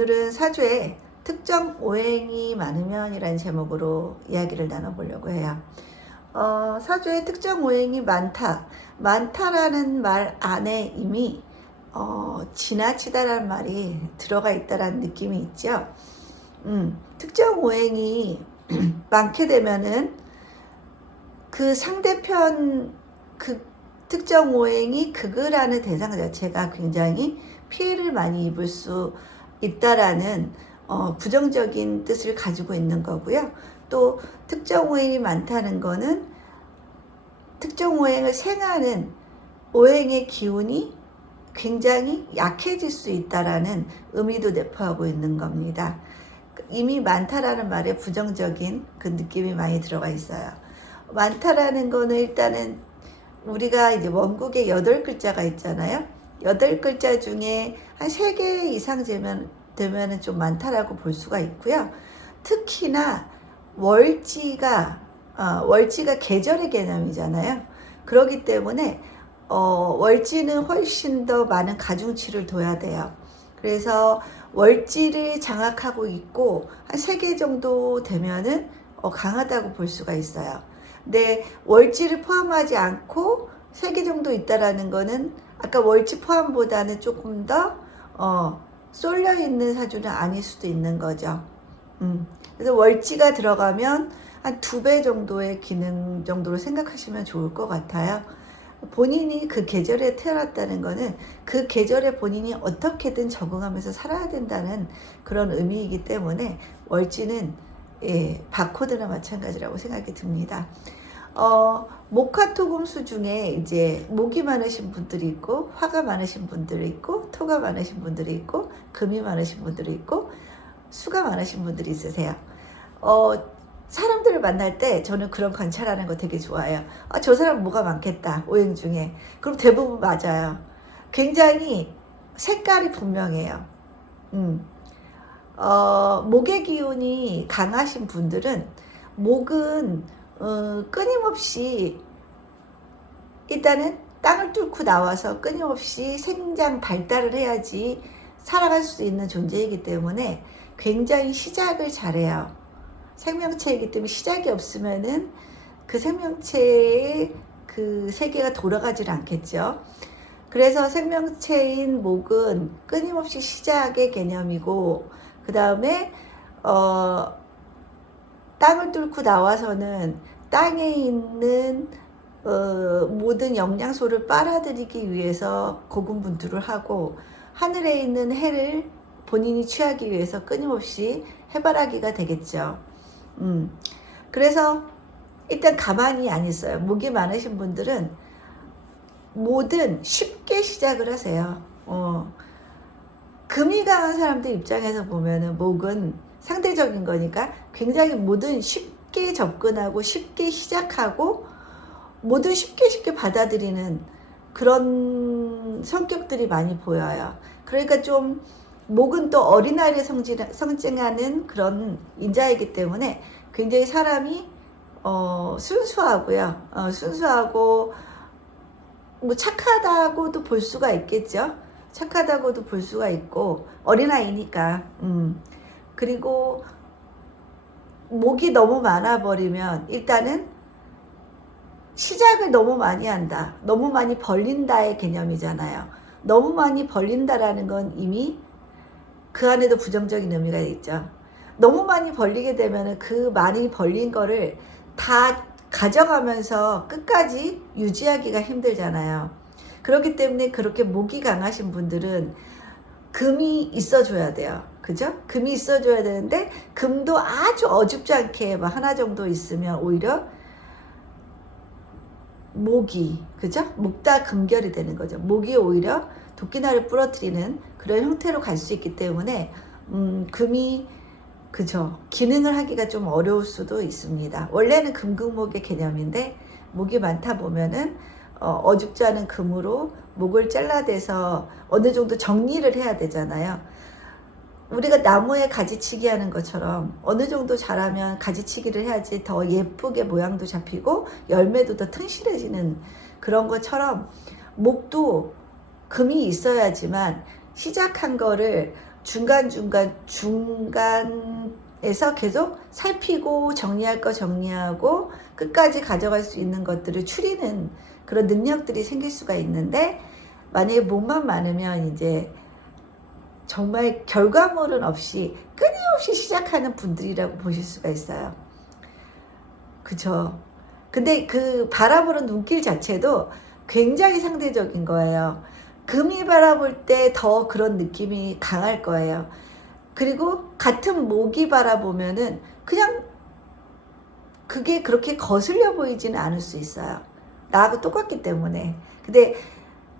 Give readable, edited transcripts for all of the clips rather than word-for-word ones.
오늘은 사주에 특정 오행이 많으면 이라는 제목으로 이야기를 나눠보려고 해요. 사주에 특정 오행이 많다라는 말 안에 이미 지나치다라는 말이 들어가 있다라는 느낌이 있죠. 특정 오행이 많게 되면은 그 상대편 그 특정 오행이 극을 대상 자체가 굉장히 피해를 많이 입을 수 있다라는 부정적인 뜻을 가지고 있는 거고요. 또 특정 오행이 많다는 거는 특정 오행을 생하는 오행의 기운이 굉장히 약해질 수 있다라는 의미도 내포하고 있는 겁니다. 이미 많다라는 말에 부정적인 그 느낌이 많이 들어가 있어요. 많다라는 거는 일단은 우리가 이제 원국에 8글자가 있잖아요. 8글자 중에 한 3개 이상 되면 좀 많다라고 볼 수가 있고요. 특히나 월지가 계절의 개념이잖아요. 그렇기 때문에 월지는 훨씬 더 많은 가중치를 둬야 돼요. 그래서 월지를 장악하고 있고 한 3개 정도 되면은 강하다고 볼 수가 있어요. 근데 월지를 포함하지 않고 3개 정도 있다라는 거는 아까 월지 포함보다는 조금 더 쏠려 있는 사주는 아닐 수도 있는 거죠. 그래서 월지가 들어가면 한 2배 정도의 기능 정도로 생각하시면 좋을 것 같아요. 본인이 그 계절에 태어났다는 거는 그 계절에 본인이 어떻게든 적응하면서 살아야 된다는 그런 의미이기 때문에 월지는 바코드나 마찬가지라고 생각이 듭니다. 목화토금수 중에 이제 목이 많으신 분들이 있고 화가 많으신 분들이 있고 토가 많으신 분들이 있고 금이 많으신 분들이 있고 수가 많으신 분들이 있으세요. 사람들을 만날 때 저는 그런 관찰하는 거 되게 좋아해요. 저 사람 뭐가 많겠다 오행 중에. 그럼 대부분 맞아요. 굉장히 색깔이 분명해요. 목의 기운이 강하신 분들은 목은 끊임없이 일단은 땅을 뚫고 나와서 끊임없이 생장 발달을 해야지 살아갈 수 있는 존재이기 때문에 굉장히 시작을 잘해요. 생명체이기 때문에 시작이 없으면은 그 생명체의 그 세계가 돌아가질 않겠죠. 그래서 생명체인 목은 끊임없이 시작의 개념이고, 그 다음에 땅을 뚫고 나와서는 땅에 있는 모든 영양소를 빨아들이기 위해서 고군분투를 하고, 하늘에 있는 해를 본인이 취하기 위해서 끊임없이 해바라기가 되겠죠. 그래서 일단 가만히 안 있어요. 목이 많으신 분들은 뭐든 쉽게 시작을 하세요. 금이 강한 사람들 입장에서 보면은 목은 상대적인 거니까 굉장히 뭐든 쉽게 접근하고 쉽게 시작하고 뭐든 쉽게 받아들이는 그런 성격들이 많이 보여요. 그러니까 좀 목은 또 어린아이를 성징하는 그런 인자이기 때문에 굉장히 사람이 순수하고요. 순수하고 뭐 착하다고도 볼 수가 있겠죠. 착하다고도 볼 수가 있고 어린아이니까. 그리고 목이 너무 많아 버리면 일단은 시작을 너무 많이 한다. 너무 많이 벌린다의 개념이잖아요. 너무 많이 벌린다라는 건 이미 그 안에도 부정적인 의미가 있죠. 너무 많이 벌리게 되면 그 많이 벌린 거를 다 가져가면서 끝까지 유지하기가 힘들잖아요. 그렇기 때문에 그렇게 목이 강하신 분들은 금이 있어줘야 돼요. 그죠? 금이 있어줘야 되는데 금도 아주 어줍지 않게 하나 정도 있으면 오히려 목이, 그죠? 목다 금결이 되는 거죠. 목이 오히려 도끼날을 부러뜨리는 그런 형태로 갈 수 있기 때문에 금이 그죠? 기능을 하기가 좀 어려울 수도 있습니다. 원래는 금극목의 개념인데 목이 많다 보면은 어줍지 않은 금으로 목을 잘라대서 어느 정도 정리를 해야 되잖아요. 우리가 나무에 가지치기 하는 것처럼 어느 정도 자라면 가지치기를 해야지 더 예쁘게 모양도 잡히고 열매도 더 튼실해지는 그런 것처럼 목도 금이 있어야지만 시작한 거를 중간에서 계속 살피고 정리할 거 정리하고 끝까지 가져갈 수 있는 것들을 추리는 그런 능력들이 생길 수가 있는데, 만약에 목만 많으면 이제 정말 결과물은 없이 끊임없이 시작하는 분들이라고 보실 수가 있어요. 그죠? 근데 그 바라보는 눈길 자체도 굉장히 상대적인 거예요. 금이 바라볼 때 더 그런 느낌이 강할 거예요. 그리고 같은 목이 바라보면은 그냥 그게 그렇게 거슬려 보이지는 않을 수 있어요. 나하고 똑같기 때문에. 근데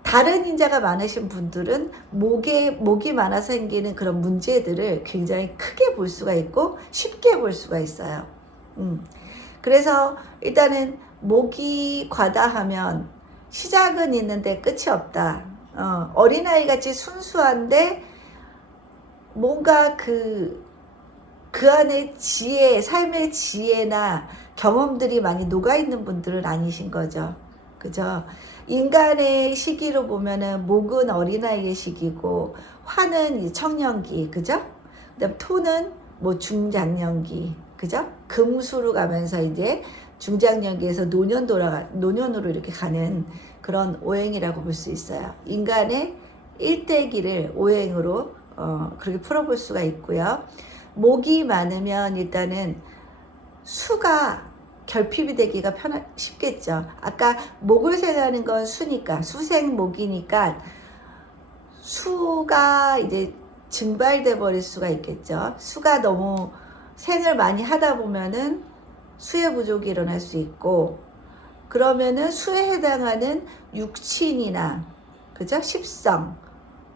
다른 인자가 많으신 분들은 목이 많아서 생기는 그런 문제들을 굉장히 크게 볼 수가 있고 쉽게 볼 수가 있어요. 그래서 일단은 목이 과다하면 시작은 있는데 끝이 없다. 어린아이 같이 순수한데 뭔가 그 안에 지혜, 삶의 지혜나 경험들이 많이 녹아있는 분들은 아니신 거죠. 그죠? 인간의 시기로 보면은 목은 어린아이의 시기고, 화는 청년기, 그죠? 그다음 토는 뭐 중장년기, 그죠? 금수로 가면서 이제 중장년기에서 노년으로 이렇게 가는 그런 오행이라고 볼 수 있어요. 인간의 일대기를 오행으로 그렇게 풀어볼 수가 있고요. 목이 많으면 일단은 수가 결핍이 되기가 쉽겠죠. 아까 목을 생하는 건 수니까, 수생목이니까 수가 이제 증발돼 버릴 수가 있겠죠. 수가 너무 생을 많이 하다 보면은 수의 부족이 일어날 수 있고, 그러면은 수에 해당하는 육친이나, 그죠? 십성,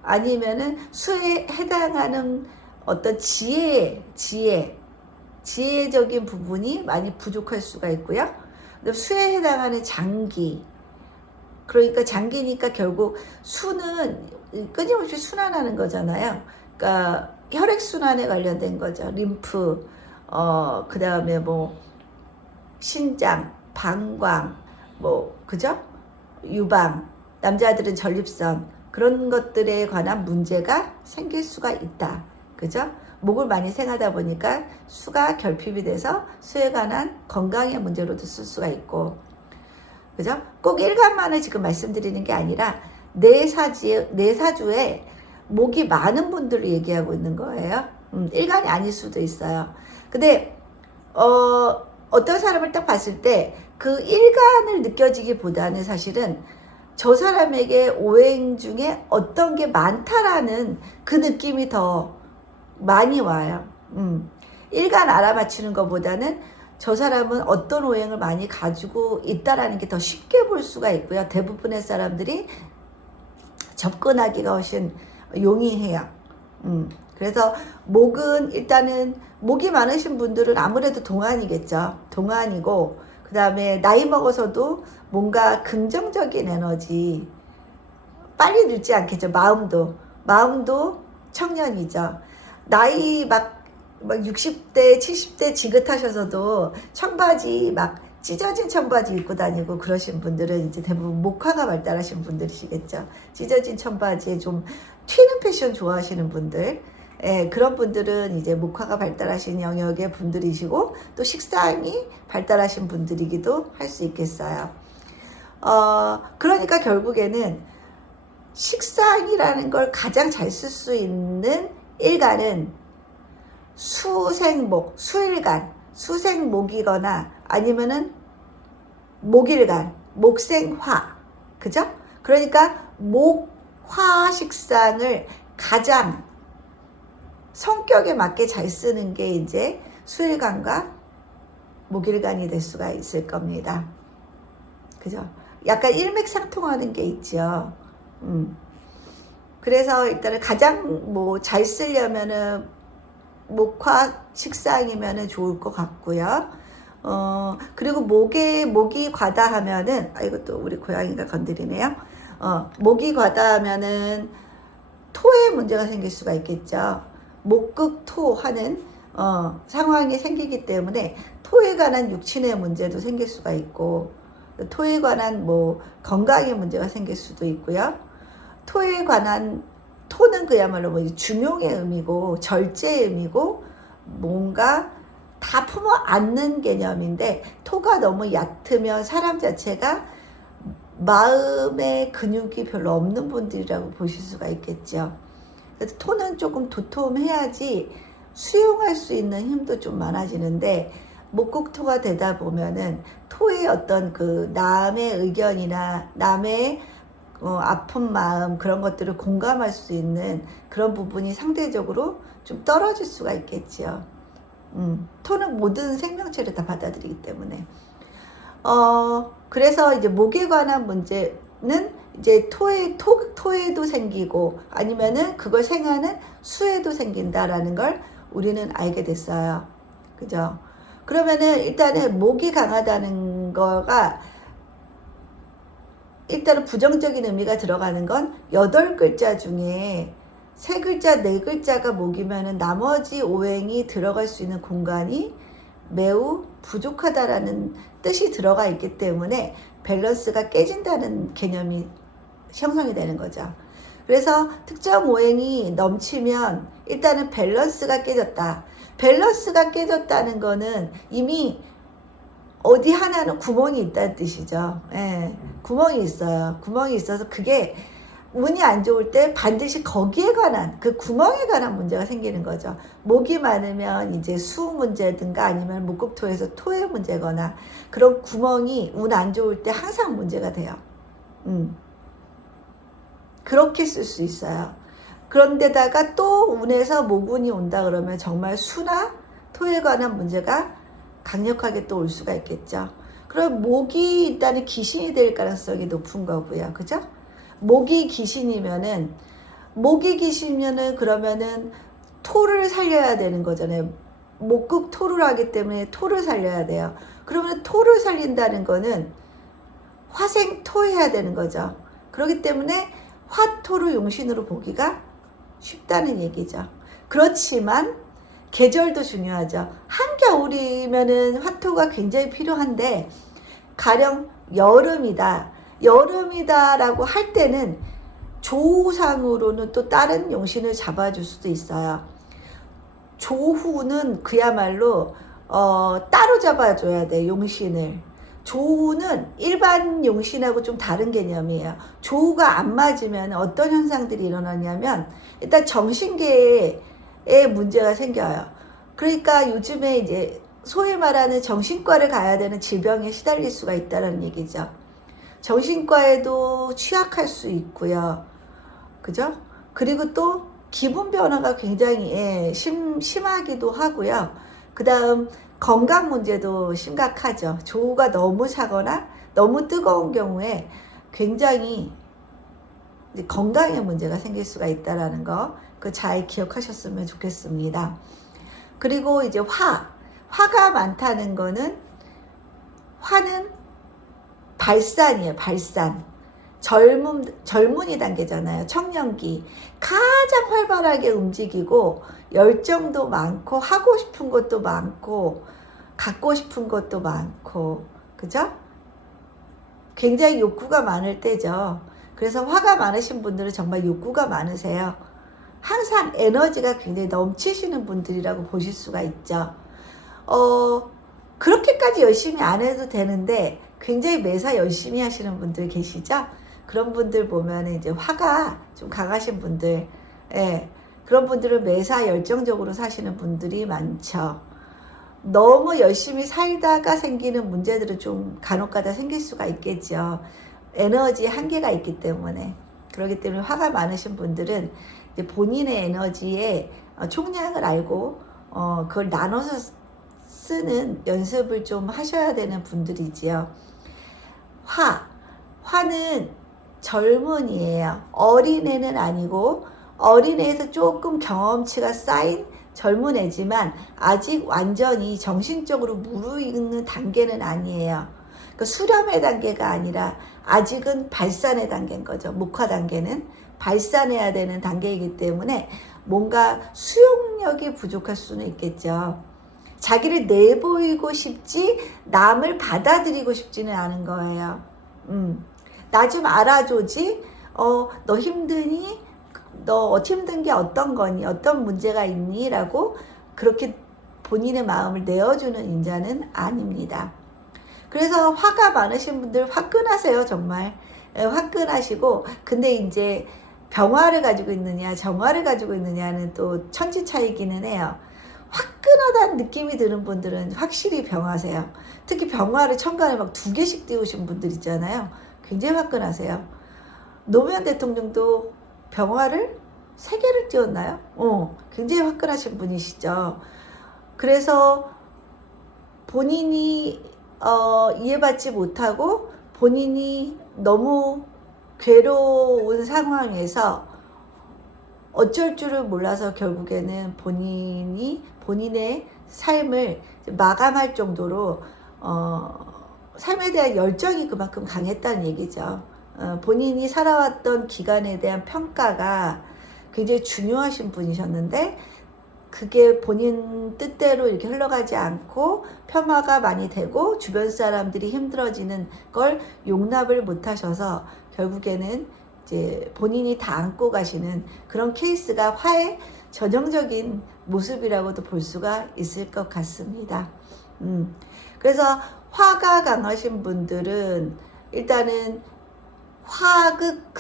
아니면은 수에 해당하는 어떤 지혜적인 부분이 많이 부족할 수가 있고요. 수에 해당하는 장기, 그러니까 장기니까 결국 수는 끊임없이 순환하는 거잖아요. 그러니까 혈액순환에 관련된 거죠. 림프, 그 다음에 뭐 신장, 방광, 뭐 그죠? 유방, 남자들은 전립선, 그런 것들에 관한 문제가 생길 수가 있다. 그죠? 목을 많이 생하다 보니까 수가 결핍이 돼서 수에 관한 건강의 문제로도 쓸 수가 있고, 그죠? 꼭 일간만을 지금 말씀드리는 게 아니라 내 사주에 목이 많은 분들을 얘기하고 있는 거예요. 일간이 아닐 수도 있어요. 근데 어떤 사람을 딱 봤을 때 그 일간을 느껴지기보다는 사실은 저 사람에게 오행 중에 어떤 게 많다라는 그 느낌이 더 많이 와요. 일간 알아맞히는 것보다는 저 사람은 어떤 오행을 많이 가지고 있다라는 게 더 쉽게 볼 수가 있고요. 대부분의 사람들이 접근하기가 훨씬 용이해요. 그래서 목은 일단은 목이 많으신 분들은 아무래도 동안이겠죠. 동안이고, 그 다음에 나이 먹어서도 뭔가 긍정적인 에너지, 빨리 늙지 않겠죠. 마음도 청년이죠. 나이 막 60대 70대 지긋하셔서도 청바지 막 찢어진 청바지 입고 다니고 그러신 분들은 이제 대부분 목화가 발달하신 분들이시겠죠. 찢어진 청바지에 좀 튀는 패션 좋아하시는 분들, 그런 분들은 이제 목화가 발달하신 영역의 분들이시고, 또 식상이 발달하신 분들이기도 할 수 있겠어요. 그러니까 결국에는 식상이라는 걸 가장 잘 쓸 수 있는 일간은 수생목이거나 아니면은 목일간, 목생화, 그죠? 그러니까 목화 식상을 가장 성격에 맞게 잘 쓰는 게 이제 수일간과 목일간이 될 수가 있을 겁니다. 그죠? 약간 일맥상통하는 게 있죠. 그래서 일단은 가장 뭐 잘 쓰려면은 목화 식상이면은 좋을 것 같고요. 그리고 목이 과다하면은, 이것도 우리 고양이가 건드리네요. 목이 과다하면은 토에 문제가 생길 수가 있겠죠. 목극토하는 상황이 생기기 때문에 토에 관한 육친의 문제도 생길 수가 있고, 토에 관한 뭐 건강의 문제가 생길 수도 있고요. 토는 토는 그야말로 뭐 중용의 의미고 절제의 의미고 뭔가 다 품어 안는 개념인데, 토가 너무 얕으면 사람 자체가 마음의 근육이 별로 없는 분들이라고 보실 수가 있겠죠. 그래서 토는 조금 도톰해야지 수용할 수 있는 힘도 좀 많아지는데, 목국토가 되다 보면은 토의 어떤 그 남의 의견이나 남의 아픈 마음, 그런 것들을 공감할 수 있는 그런 부분이 상대적으로 좀 떨어질 수가 있겠죠. 토는 모든 생명체를 다 받아들이기 때문에. 그래서 이제 목에 관한 문제는 이제 토에도 생기고, 아니면은 그걸 생하는 수에도 생긴다라는 걸 우리는 알게 됐어요. 그죠? 그러면은 일단은 목이 강하다는 거가, 일단은 부정적인 의미가 들어가는 건 8글자 중에 3글자, 4글자가 목이면은 나머지 오행이 들어갈 수 있는 공간이 매우 부족하다라는 뜻이 들어가 있기 때문에 밸런스가 깨진다는 개념이 형성이 되는 거죠. 그래서 특정 오행이 넘치면 일단은 밸런스가 깨졌다. 밸런스가 깨졌다는 거는 이미 어디 하나는 구멍이 있다는 뜻이죠. 예, 구멍이 있어요. 구멍이 있어서 그게 운이 안 좋을 때 반드시 거기에 관한, 그 구멍에 관한 문제가 생기는 거죠. 목이 많으면 이제 수 문제든가 아니면 목국토에서 토의 문제거나, 그런 구멍이 운 안 좋을 때 항상 문제가 돼요. 그렇게 쓸 수 있어요. 그런데다가 또 운에서 목운이 온다 그러면 정말 수나 토에 관한 문제가 강력하게 또 올 수가 있겠죠. 그럼 목이 일단은 귀신이 될 가능성이 높은 거고요. 그죠? 목이 귀신이면은 그러면은 토를 살려야 되는 거잖아요. 목극 토를 하기 때문에 토를 살려야 돼요. 그러면 토를 살린다는 거는 화생토해야 되는 거죠. 그렇기 때문에 화토를 용신으로 보기가 쉽다는 얘기죠. 그렇지만 계절도 중요하죠. 한겨울이면은 화토가 굉장히 필요한데, 가령 여름이다라고 할 때는 조우상으로는 또 다른 용신을 잡아줄 수도 있어요. 조후는 그야말로 따로 잡아줘야 돼, 용신을. 조우는 일반 용신하고 좀 다른 개념이에요. 조우가 안 맞으면 어떤 현상들이 일어나냐면, 일단 정신계에 문제가 생겨요. 그러니까 요즘에 이제 소위 말하는 정신과를 가야 되는 질병에 시달릴 수가 있다는 얘기죠. 정신과에도 취약할 수 있고요. 그죠? 그리고 또 기분 변화가 굉장히 심하기도 하고요. 그 다음 건강 문제도 심각하죠. 조우가 너무 차거나 너무 뜨거운 경우에 굉장히 건강에 문제가 생길 수가 있다는 거, 그 잘 기억하셨으면 좋겠습니다. 그리고 이제 화가 많다는 거는, 화는 발산이에요. 발산. 젊은이 단계잖아요. 청년기. 가장 활발하게 움직이고 열정도 많고 하고 싶은 것도 많고 갖고 싶은 것도 많고, 그죠? 굉장히 욕구가 많을 때죠. 그래서 화가 많으신 분들은 정말 욕구가 많으세요. 항상 에너지가 굉장히 넘치시는 분들이라고 보실 수가 있죠. 그렇게까지 열심히 안 해도 되는데 굉장히 매사 열심히 하시는 분들 계시죠? 그런 분들 보면 이제 화가 좀 강하신 분들, 그런 분들은 매사 열정적으로 사시는 분들이 많죠. 너무 열심히 살다가 생기는 문제들은 좀 간혹가다 생길 수가 있겠죠. 에너지 한계가 있기 때문에. 그렇기 때문에 화가 많으신 분들은 이제 본인의 에너지의 총량을 알고 그걸 나눠서 쓰는 연습을 좀 하셔야 되는 분들이지요. 화는 젊은이에요. 어린애는 아니고, 어린애에서 조금 경험치가 쌓인 젊은 애지만 아직 완전히 정신적으로 무르익는 단계는 아니에요. 그러니까 수렴의 단계가 아니라 아직은 발산의 단계인 거죠. 목화 단계는 발산해야 되는 단계이기 때문에 뭔가 수용력이 부족할 수는 있겠죠. 자기를 내보이고 싶지 남을 받아들이고 싶지는 않은 거예요. 나 좀 알아줘지. 너 힘드니? 너 힘든 게 어떤 거니? 어떤 문제가 있니? 라고 그렇게 본인의 마음을 내어주는 인자는 아닙니다. 그래서 화가 많으신 분들 화끈하세요, 정말. 화끈하시고, 근데 이제 병화를 가지고 있느냐, 정화를 가지고 있느냐는 또 천지 차이기는 해요. 화끈하다는 느낌이 드는 분들은 확실히 병화세요. 특히 병화를 천간에 막 2개씩 띄우신 분들 있잖아요. 굉장히 화끈하세요. 노무현 대통령도 병화를 3개를 띄웠나요? 굉장히 화끈하신 분이시죠. 그래서 본인이 이해받지 못하고 본인이 너무 괴로운 상황에서 어쩔 줄을 몰라서 결국에는 본인의 삶을 마감할 정도로 삶에 대한 열정이 그만큼 강했다는 얘기죠. 본인이 살아왔던 기간에 대한 평가가 굉장히 중요하신 분이셨는데 그게 본인 뜻대로 이렇게 흘러가지 않고 폄하가 많이 되고 주변 사람들이 힘들어지는 걸 용납을 못 하셔서 결국에는 이제 본인이 다 안고 가시는 그런 케이스가 화의 전형적인 모습이라고도 볼 수가 있을 것 같습니다. 그래서 화가 강하신 분들은 일단은 화극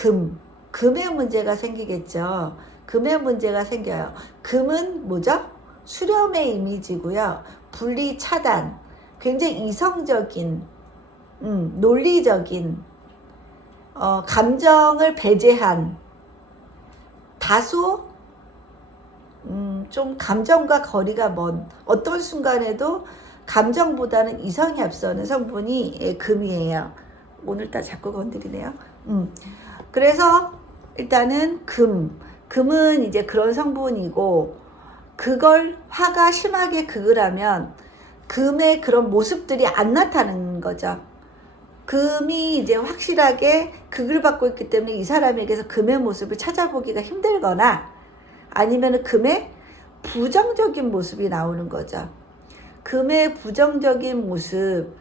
금의 문제가 생기겠죠. 금의 문제가 생겨요. 금은 뭐죠? 수렴의 이미지고요. 분리 차단, 굉장히 이성적인, 논리적인, 감정을 배제한, 다소 좀 감정과 거리가 먼, 어떤 순간에도 감정보다는 이성이 앞서는 성분이 금이에요. 오늘따라 자꾸 건드리네요. 그래서 일단은 금은 이제 그런 성분이고, 그걸 화가 심하게 극을 하면 금의 그런 모습들이 안 나타나는 거죠. 금이 이제 확실하게 극을 받고 있기 때문에 이 사람에게서 금의 모습을 찾아보기가 힘들거나 아니면 금의 부정적인 모습이 나오는 거죠. 금의 부정적인 모습,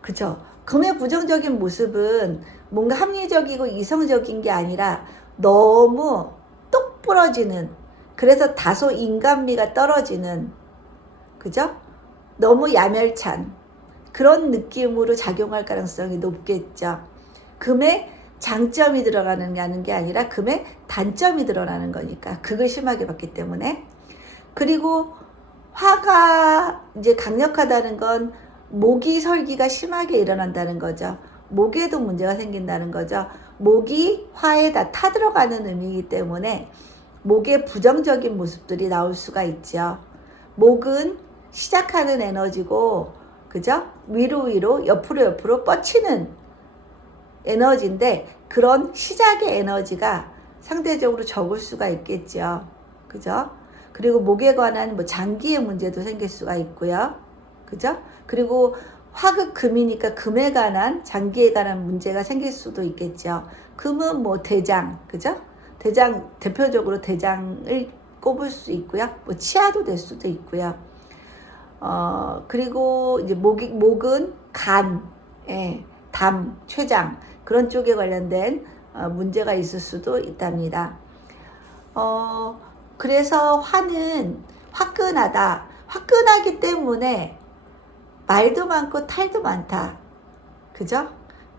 그죠? 금의 부정적인 모습은 뭔가 합리적이고 이성적인 게 아니라 너무 똑 부러지는, 그래서 다소 인간미가 떨어지는, 그죠? 너무 야멸찬 그런 느낌으로 작용할 가능성이 높겠죠. 금에 장점이 들어가는 게 아니라 금에 단점이 드러나는 거니까 극을 심하게 받기 때문에. 그리고 화가 이제 강력하다는 건 모기 설기가 심하게 일어난다는 거죠. 목에도 문제가 생긴다는 거죠. 목이 화에 다 타들어가는 의미이기 때문에 목에 부정적인 모습들이 나올 수가 있죠. 목은 시작하는 에너지고, 그죠? 위로 옆으로 뻗치는 에너지인데 그런 시작의 에너지가 상대적으로 적을 수가 있겠죠. 그죠? 그리고 목에 관한 뭐 장기의 문제도 생길 수가 있고요. 그죠? 그리고 화극 금이니까 금에 관한 장기에 관한 문제가 생길 수도 있겠죠. 금은 뭐 대장, 그죠? 대장, 대표적으로 대장을 꼽을 수 있고요. 뭐 치아도 될 수도 있고요. 그리고 이제 목은 간, 담, 췌장 그런 쪽에 관련된 문제가 있을 수도 있답니다. 그래서 화는 화끈하다. 화끈하기 때문에 말도 많고 탈도 많다. 그죠?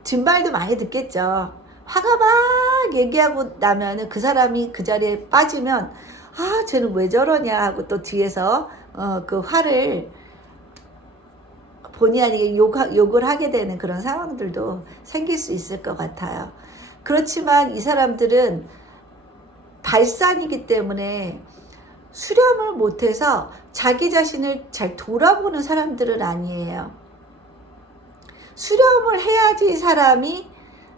뒷말도 많이 듣겠죠. 화가 막 얘기하고 나면은 그 사람이 그 자리에 빠지면 아, 쟤는 왜 저러냐 하고 또 뒤에서 그 화를 본의 아니게 욕을 하게 되는 그런 상황들도 생길 수 있을 것 같아요. 그렇지만 이 사람들은 발산이기 때문에 수렴을 못해서 자기 자신을 잘 돌아보는 사람들은 아니에요. 수렴을 해야지 사람이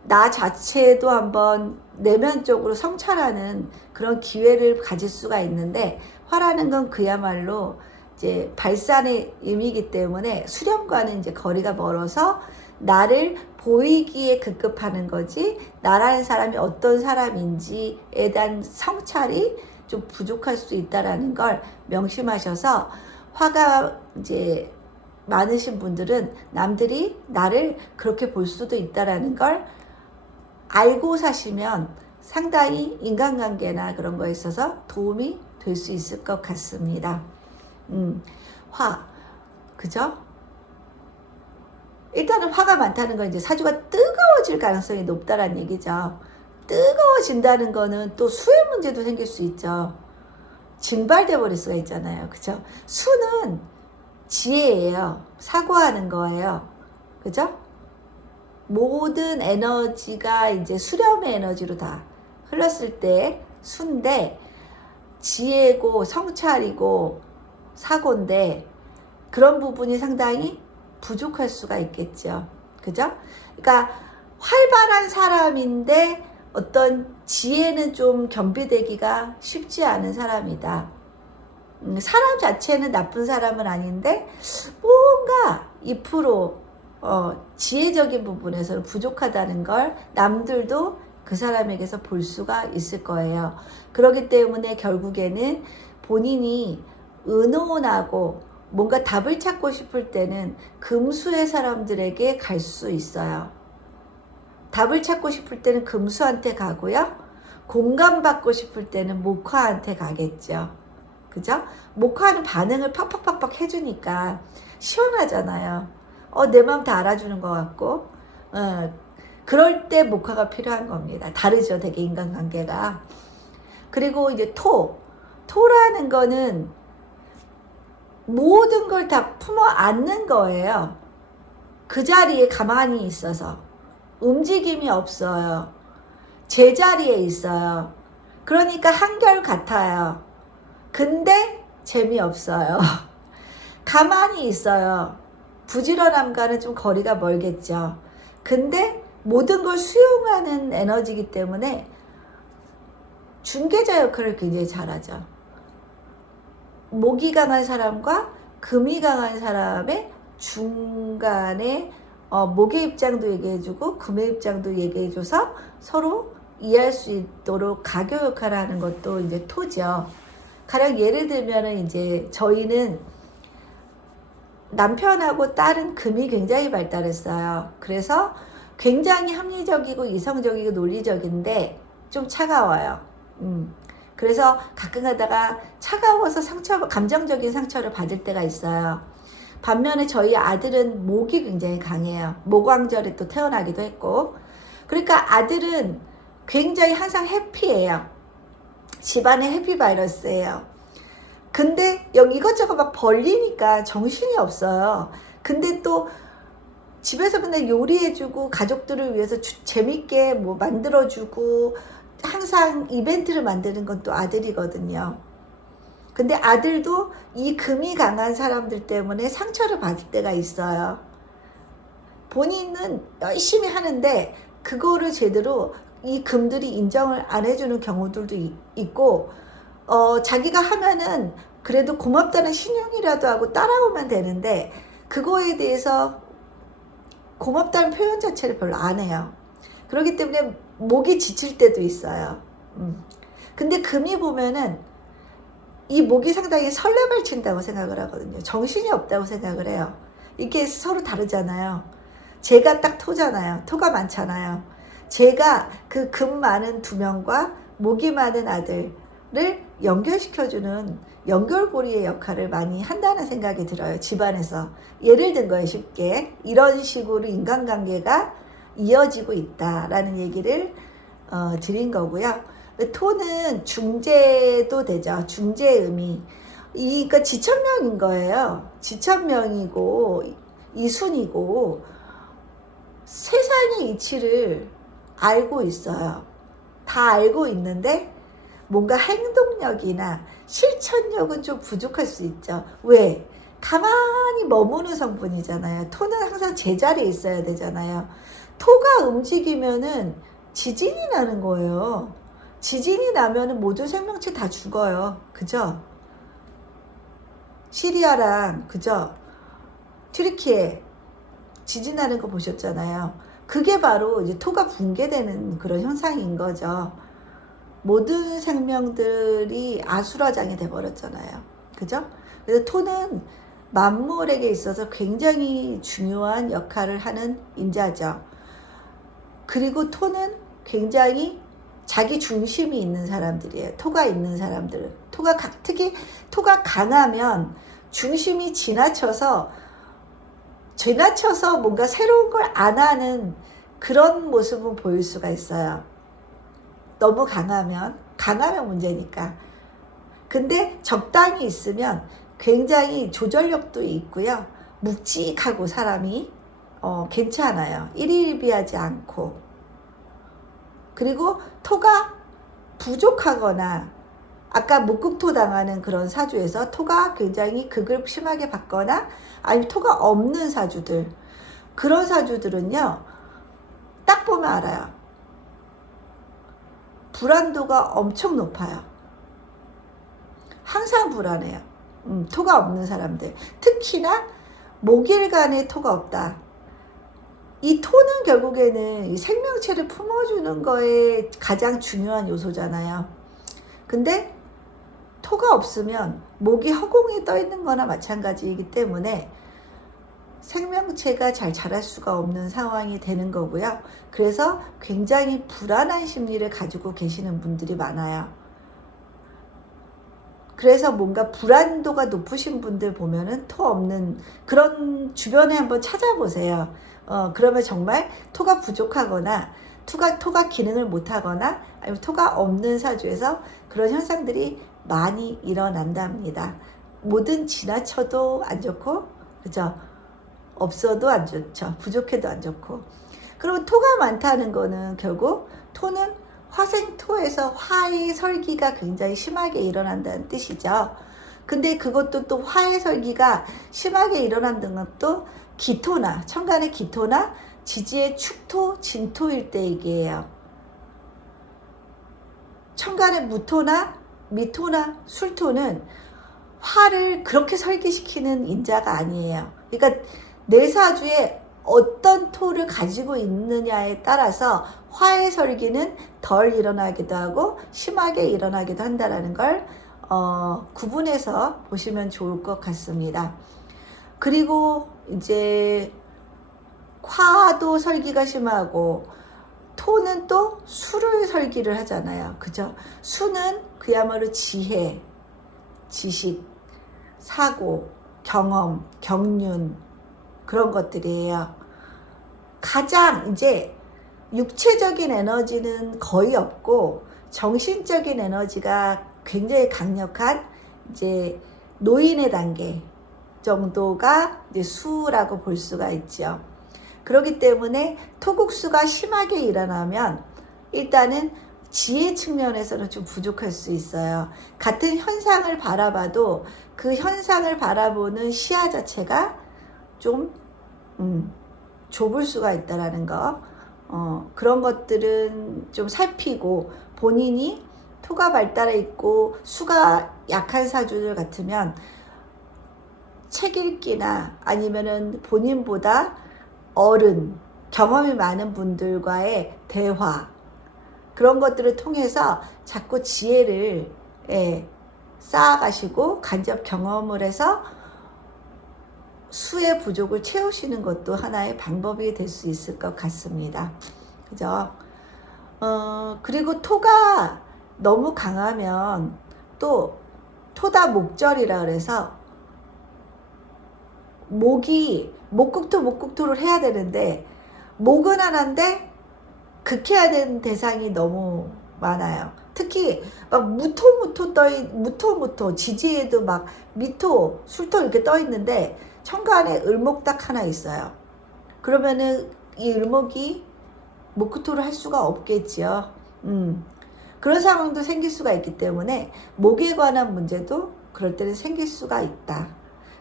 나 자체도 한번 내면적으로 성찰하는 그런 기회를 가질 수가 있는데, 화라는 건 그야말로 이제 발산의 의미이기 때문에 수렴과는 이제 거리가 멀어서 나를 보이기에 급급하는 거지, 나라는 사람이 어떤 사람인지에 대한 성찰이 좀 부족할 수 있다라는 걸 명심하셔서, 화가 이제 많으신 분들은 남들이 나를 그렇게 볼 수도 있다라는 걸 알고 사시면 상당히 인간관계나 그런 거에 있어서 도움이 될 수 있을 것 같습니다. 그죠? 일단은 화가 많다는 건 이제 사주가 뜨거워질 가능성이 높다라는 얘기죠. 뜨거워진다는 거는 또 수의 문제도 생길 수 있죠. 증발돼 버릴 수가 있잖아요. 그죠? 수는 지혜예요. 사고하는 거예요. 그죠? 모든 에너지가 이제 수렴의 에너지로 다 흘렀을 때 수인데, 지혜고 성찰이고 사고인데, 그런 부분이 상당히 부족할 수가 있겠죠. 그죠? 그러니까 활발한 사람인데 어떤 지혜는 좀 겸비되기가 쉽지 않은 사람이다. 사람 자체는 나쁜 사람은 아닌데 뭔가 2% 지혜적인 부분에서는 부족하다는 걸 남들도 그 사람에게서 볼 수가 있을 거예요. 그렇기 때문에 결국에는 본인이 의논하고 뭔가 답을 찾고 싶을 때는 금수의 사람들에게 갈 수 있어요. 답을 찾고 싶을 때는 금수한테 가고요. 공감받고 싶을 때는 목화한테 가겠죠. 그죠? 목화는 반응을 팍팍팍팍 해주니까 시원하잖아요. 내 마음 다 알아주는 것 같고, 그럴 때 목화가 필요한 겁니다. 다르죠, 되게 인간관계가. 그리고 이제 토라는 거는 모든 걸 다 품어 안는 거예요. 그 자리에 가만히 있어서 움직임이 없어요. 제자리에 있어요. 그러니까 한결 같아요. 근데 재미없어요. 가만히 있어요. 부지런함과는 좀 거리가 멀겠죠. 근데 모든 걸 수용하는 에너지이기 때문에 중개자 역할을 굉장히 잘하죠. 목이 강한 사람과 금이 강한 사람의 중간에 목의 입장도 얘기해주고 금의 입장도 얘기해줘서 서로 이해할 수 있도록 가교 역할을 하는 것도 이제 토죠. 가령 예를 들면은 이제 저희는 남편하고 딸은 금이 굉장히 발달했어요. 그래서 굉장히 합리적이고 이성적이고 논리적인데 좀 차가워요. 그래서 가끔 가다가 차가워서 감정적인 상처를 받을 때가 있어요. 반면에 저희 아들은 목이 굉장히 강해요. 목왕절에 또 태어나기도 했고. 그러니까 아들은 굉장히 항상 해피해요. 집안의 해피바이러스예요. 근데 여기 이것저것 막 벌리니까 정신이 없어요. 근데 또 집에서 맨날 요리해주고 가족들을 위해서 재밌게 뭐 만들어주고 항상 이벤트를 만드는 건 또 아들이거든요. 근데 아들도 이 금이 강한 사람들 때문에 상처를 받을 때가 있어요. 본인은 열심히 하는데 그거를 제대로 이 금들이 인정을 안 해주는 경우들도 있고, 자기가 하면은 그래도 고맙다는 신용이라도 하고 따라오면 되는데 그거에 대해서 고맙다는 표현 자체를 별로 안 해요. 그렇기 때문에 목이 지칠 때도 있어요. 근데 금이 보면은 이 목이 상당히 설레발친다고 생각을 하거든요. 정신이 없다고 생각을 해요. 이게 서로 다르잖아요. 제가 딱 토잖아요. 토가 많잖아요. 제가 그 금 많은 두 명과 목이 많은 아들을 연결시켜주는 연결고리의 역할을 많이 한다는 생각이 들어요. 집안에서. 예를 든 거예요. 쉽게. 이런 식으로 인간관계가 이어지고 있다라는 얘기를 드린 거고요. 토는 중재도 되죠. 중재의 의미. 그러니까 지천명인 거예요. 지천명이고 이순이고 세상의 이치를 알고 있어요. 다 알고 있는데 뭔가 행동력이나 실천력은 좀 부족할 수 있죠. 왜? 가만히 머무는 성분이잖아요. 토는 항상 제자리에 있어야 되잖아요. 토가 움직이면은 지진이 나는 거예요. 지진이 나면은 모든 생명체 다 죽어요. 그죠? 시리아랑, 그죠? 튀르키예 지진 나는 거 보셨잖아요. 그게 바로 이제 토가 붕괴되는 그런 현상인 거죠. 모든 생명들이 아수라장이 돼버렸잖아요. 그죠? 그래서 토는 만물에게 있어서 굉장히 중요한 역할을 하는 인자죠. 그리고 토는 굉장히 자기 중심이 있는 사람들이에요. 토가 있는 사람들은. 특히 토가 강하면 중심이 지나쳐서 뭔가 새로운 걸 안 하는 그런 모습은 보일 수가 있어요. 너무 강하면 문제니까. 근데 적당히 있으면 굉장히 조절력도 있고요. 묵직하고 사람이 괜찮아요. 일희일비하지 않고. 그리고 토가 부족하거나 아까 목극토 당하는 그런 사주에서 토가 굉장히 극을 심하게 받거나 아니면 토가 없는 사주들, 그런 사주들은요, 딱 보면 알아요. 불안도가 엄청 높아요. 항상 불안해요. 토가 없는 사람들. 특히나 목일간에 토가 없다. 이 토는 결국에는 이 생명체를 품어주는 거에 가장 중요한 요소잖아요. 근데 토가 없으면 목이 허공에 떠 있는 거나 마찬가지이기 때문에 생명체가 잘 자랄 수가 없는 상황이 되는 거고요. 그래서 굉장히 불안한 심리를 가지고 계시는 분들이 많아요. 그래서 뭔가 불안도가 높으신 분들 보면은 토 없는 그런 주변에 한번 찾아보세요. 그러면 정말 토가 부족하거나 토가 기능을 못하거나 아니면 토가 없는 사주에서 그런 현상들이 많이 일어난답니다. 뭐든 지나쳐도 안 좋고, 그죠? 없어도 안 좋죠. 부족해도 안 좋고. 그리고 토가 많다는 거는 결국 토는 화생토에서 화의 설기가 굉장히 심하게 일어난다는 뜻이죠. 근데 그것도 또 화의 설기가 심하게 일어난다는 것도 기토나 천간의 기토나 지지의 축토, 진토일 때 얘기해요. 천간의 무토나 미토나 술토는 화를 그렇게 설기시키는 인자가 아니에요. 그러니까 내 사주에 어떤 토를 가지고 있느냐에 따라서 화의 설기는 덜 일어나기도 하고 심하게 일어나기도 한다는 걸 구분해서 보시면 좋을 것 같습니다. 그리고 이제 화도 설기가 심하고 토는 또 수를 설기를 하잖아요. 그죠? 수는 그야말로 지혜, 지식, 사고, 경험, 경륜 그런 것들이에요. 가장 이제 육체적인 에너지는 거의 없고 정신적인 에너지가 굉장히 강력한 이제 노인의 단계 정도가 이제 수라고 볼 수가 있죠. 그렇기 때문에 토국수가 심하게 일어나면 일단은 지혜 측면에서는 좀 부족할 수 있어요. 같은 현상을 바라봐도 그 현상을 바라보는 시야 자체가 좀 좁을 수가 있다라는 거. 그런 것들은 좀 살피고 본인이 토가 발달해 있고 수가 약한 사주들 같으면 책 읽기나 아니면은 본인보다 어른, 경험이 많은 분들과의 대화 그런 것들을 통해서 자꾸 지혜를 쌓아가시고 간접 경험을 해서 수의 부족을 채우시는 것도 하나의 방법이 될 수 있을 것 같습니다. 그죠? 그리고 토가 너무 강하면 또 토다 목절이라 그래서 목극토를 해야 되는데 목은 하나인데 극해야 되는 대상이 너무 많아요. 특히 막 무토 지지에도 막 미토, 술토 이렇게 떠 있는데 천간에 을목딱 하나 있어요. 그러면은 이 을목이 목극토를 할 수가 없겠지요. 그런 상황도 생길 수가 있기 때문에 목에 관한 문제도 그럴 때는 생길 수가 있다.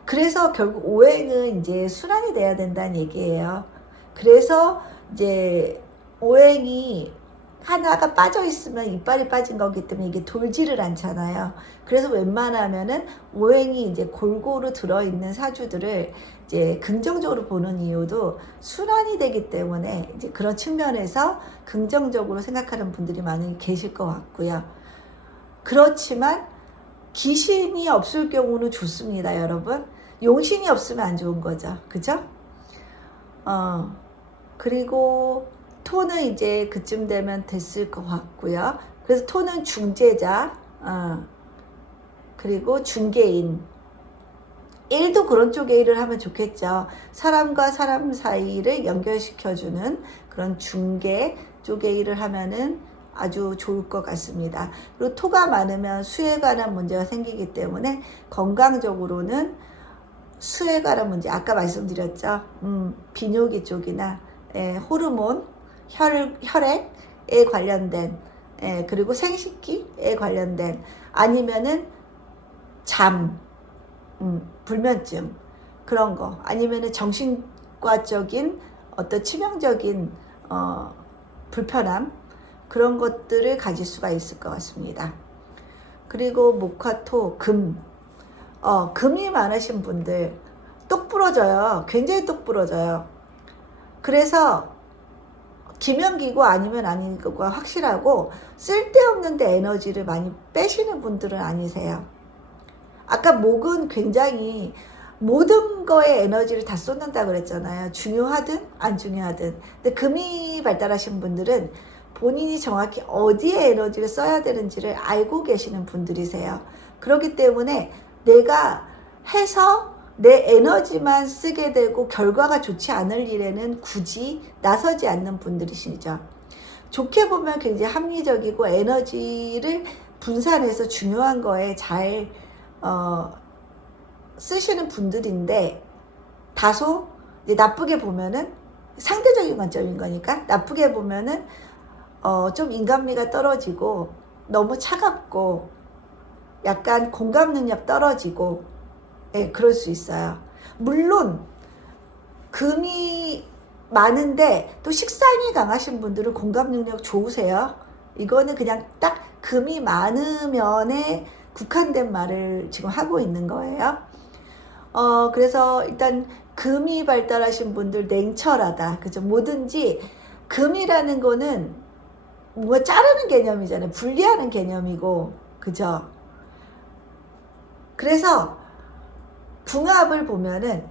그래서 결국 오행은 이제 순환이 돼야 된다는 얘기예요. 그래서 이제 오행이 하나가 빠져 있으면 이빨이 빠진 거기 때문에 이게 돌지를 않잖아요. 그래서 웬만하면은 오행이 이제 골고루 들어있는 사주들을 이제 긍정적으로 보는 이유도 순환이 되기 때문에 이제 그런 측면에서 긍정적으로 생각하는 분들이 많이 계실 것 같고요. 그렇지만 기신이 없을 경우는 좋습니다, 여러분. 용신이 없으면 안 좋은 거죠. 그죠? 그리고 토는 이제 그쯤 되면 됐을 것 같고요. 그래서 토는 중재자, 그리고 중개인. 일도 그런 쪽에 일을 하면 좋겠죠. 사람과 사람 사이를 연결시켜주는 그런 중개 쪽에 일을 하면은 아주 좋을 것 같습니다. 그리고 토가 많으면 수에 관한 문제가 생기기 때문에 건강적으로는 수에 관한 문제, 아까 말씀드렸죠. 비뇨기 쪽이나 호르몬, 혈액에 관련된, 그리고 생식기에 관련된, 아니면은 잠, 불면증, 그런 거, 아니면은 정신과적인 어떤 치명적인 불편함, 그런 것들을 가질 수가 있을 것 같습니다. 그리고 목화토, 금. 금이 많으신 분들 똑 부러져요. 굉장히 똑 부러져요. 그래서 기면기고 아니면 아닌 거가 확실하고, 쓸데없는데 에너지를 많이 빼시는 분들은 아니세요. 아까 목은 굉장히 모든 거에 에너지를 다 쏟는다 그랬잖아요. 중요하든 안 중요하든. 근데 금이 발달하신 분들은 본인이 정확히 어디에 에너지를 써야 되는지를 알고 계시는 분들이세요. 그렇기 때문에 내가 해서 내 에너지만 쓰게 되고 결과가 좋지 않을 일에는 굳이 나서지 않는 분들이시죠. 좋게 보면 굉장히 합리적이고 에너지를 분산해서 중요한 거에 잘 쓰시는 분들인데, 다소 이제 나쁘게 보면은, 상대적인 관점인 거니까 나쁘게 보면은 좀 인간미가 떨어지고 너무 차갑고 약간 공감 능력 떨어지고, 그럴 수 있어요. 물론 금이 많은데 또 식상이 강하신 분들은 공감 능력 좋으세요. 이거는 그냥 딱 금이 많으면에 국한된 말을 지금 하고 있는 거예요. 그래서 일단 금이 발달하신 분들 냉철하다. 그죠? 뭐든지 금이라는 거는 뭐 자르는 개념이잖아요. 분리하는 개념이고, 그죠? 그래서 궁합을 보면은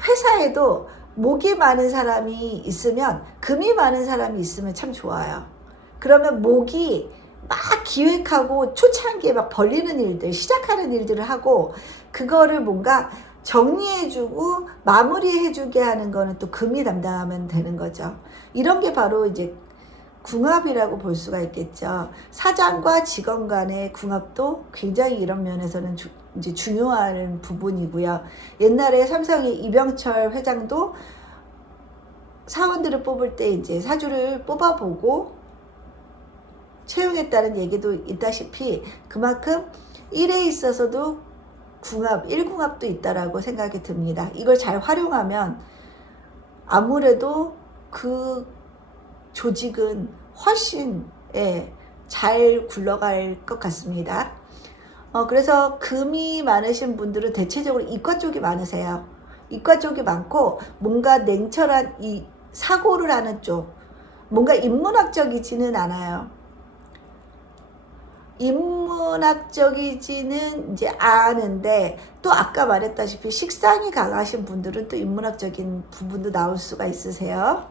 회사에도 목이 많은 사람이 있으면, 금이 많은 사람이 있으면 참 좋아요. 그러면 목이 막 기획하고 초창기에 막 벌리는 일들, 시작하는 일들을 하고, 그거를 뭔가 정리해주고 마무리해주게 하는 거는 또 금이 담당하면 되는 거죠. 이런 게 바로 이제 궁합이라고 볼 수가 있겠죠. 사장과 직원 간의 궁합도 굉장히 이런 면에서는 이제 중요한 부분이고요. 옛날에 삼성의 이병철 회장도 사원들을 뽑을 때 이제 사주를 뽑아보고 채용했다는 얘기도 있다시피, 그만큼 일에 있어서도 궁합, 일궁합도 있다라고 생각이 듭니다. 이걸 잘 활용하면 아무래도 그 조직은 훨씬 잘 굴러갈 것 같습니다. 그래서 금이 많으신 분들은 대체적으로 이과 쪽이 많으세요. 이과 쪽이 많고, 뭔가 냉철한 이 사고를 하는 쪽, 뭔가 인문학적이지는 않아요. 인문학적이지는 이제 아는데, 또 아까 말했다시피 식상이 강하신 분들은 또 인문학적인 부분도 나올 수가 있으세요.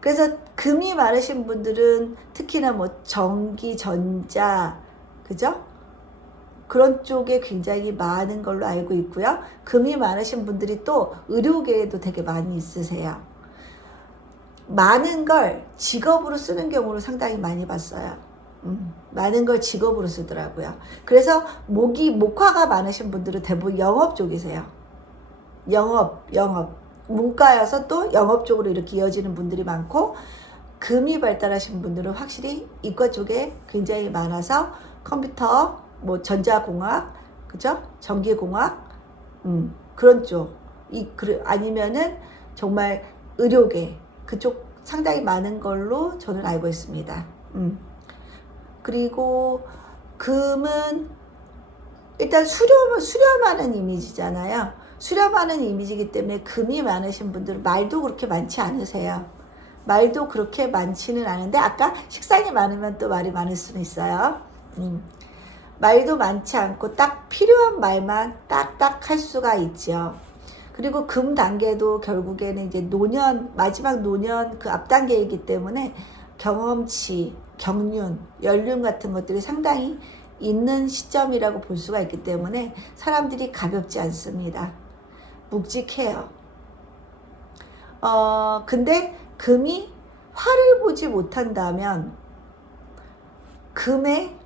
그래서 금이 많으신 분들은 특히나 뭐 전기, 전자, 그죠? 그런 쪽에 굉장히 많은 걸로 알고 있고요. 금이 많으신 분들이 또 의료계에도 되게 많이 있으세요. 많은 걸 직업으로 쓰는 경우를 상당히 많이 봤어요. 많은 걸 직업으로 쓰더라고요. 그래서 목화가 많으신 분들은 대부분 영업 쪽이세요. 영업. 문과여서 또 영업 쪽으로 이렇게 이어지는 분들이 많고, 금이 발달하신 분들은 확실히 이과 쪽에 굉장히 많아서 컴퓨터, 뭐 전자공학, 그죠? 전기공학, 그런 쪽, 아니면은 정말 의료계, 그쪽 상당히 많은 걸로 저는 알고 있습니다. 그리고 금은 일단 수렴하는 이미지잖아요. 수렴하는 이미지이기 때문에 금이 많으신 분들은 말도 그렇게 많지 않으세요. 말도 그렇게 많지는 않은데, 아까 식상이 많으면 또 말이 많을 수는 있어요. 말도 많지 않고 딱 필요한 말만 딱딱 할 수가 있죠. 그리고 금 단계도 결국에는 이제 노년, 마지막 노년 그 앞 단계이기 때문에 경험치, 경륜, 연륜 같은 것들이 상당히 있는 시점이라고 볼 수가 있기 때문에 사람들이 가볍지 않습니다. 묵직해요. 근데 금이 화를 보지 못한다면 금의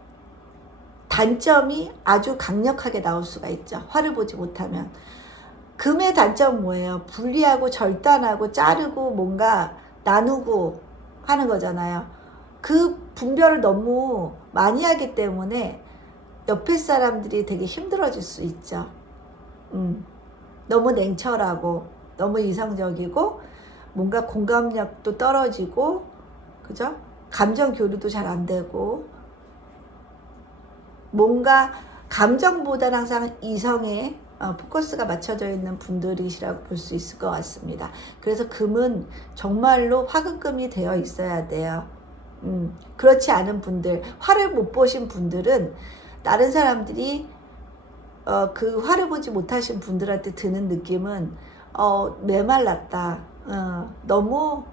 단점이 아주 강력하게 나올 수가 있죠. 화를 보지 못하면. 금의 단점은 뭐예요? 분리하고 절단하고 자르고 뭔가 나누고 하는 거잖아요. 그 분별을 너무 많이 하기 때문에 옆에 사람들이 되게 힘들어질 수 있죠. 너무 냉철하고 너무 이성적이고 뭔가 공감력도 떨어지고, 그죠? 감정 교류도 잘 안 되고, 뭔가 감정보다는 항상 이성에 포커스가 맞춰져 있는 분들이시라고 볼 수 있을 것 같습니다. 그래서 금은 정말로 화급금이 되어 있어야 돼요. 그렇지 않은 분들, 화를 못 보신 분들은 다른 사람들이 그 화를 보지 못하신 분들한테 드는 느낌은 메말랐다, 너무